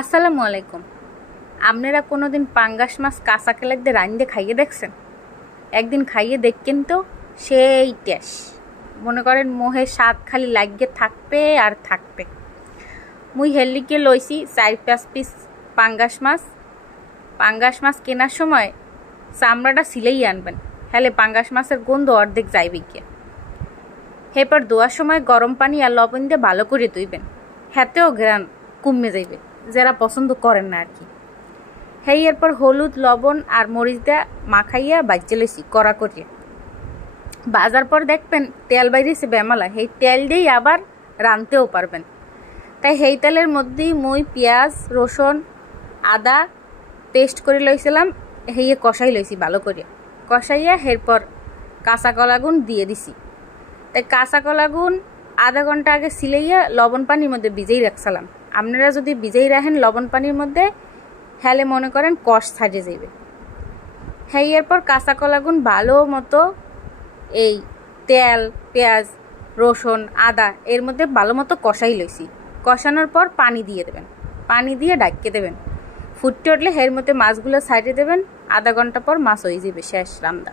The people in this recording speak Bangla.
আসসালামু আলাইকুম। আপনারা কোনোদিন পাঙ্গাস মাছ কাঁচা কেলাক দিয়ে রাঁধে খাইয়ে দেখছেন? একদিন খাইয়ে দেখেন তো, সেই টেস্ট মনে করেন মোহে স্বাদ খালি লাগিয়ে থাকবে আর থাকবে। মুই হেলিকে লইছি 4-5 পিস পাঙ্গাস মাছ কেনার সময় চামড়াটা সিলেই আনবেন, হলে পাঙ্গাস মাছের গন্ধ অর্ধেক যাইবে গিয়ে। এরপর ধোয়ার সময় গরম পানি আর লবণ দিয়ে ভালো করে ধুইবেন, হাতেও ঘ্রাণ কমে যাইবে যারা পছন্দ করেন না আর কি। এরপর হলুদ লবণ আর মরিচ দিয়ে মাখাইয়া বাজে লইছি কড়া করিয়ে। বাজার পর দেখবেন তেল বাইরেছে বেমালা, সেই তেল দিয়েই আবার রাঁধতেও পারবেন। তাই সেই তেলের মধ্যেই মুই পেঁয়াজ রসুন আদা পেস্ট করে লইছিলাম, কষাই লইছি ভালো করে। কষাইয়া এরপর কাঁচা কলাগুন দিয়ে দিছি। তাই কাঁচা কলাগুন আধা ঘন্টা আগে সিলাইয়া লবণ পানির মধ্যে ভিজেই রাখছিলাম। আপনারা যদি ভিজেই রাখেন লবণ পানির মধ্যে, হেলে মনে করেন কষ ছাড়ে যাবে। এরপর কাঁচা কলাগুন ভালো মতো এই তেল পেঁয়াজ রসুন আদা এর মধ্যে ভালো মতো কষাই লইছি। কষানোর পর পানি দিয়ে দেবেন, পানি দিয়ে ডাকিয়ে দেবেন। ফুটতে উঠলে এর মধ্যে মাছগুলো ছাড়িয়ে দেবেন। আধা ঘন্টা পর মাছ হয়ে যাবে শেষ রান্না।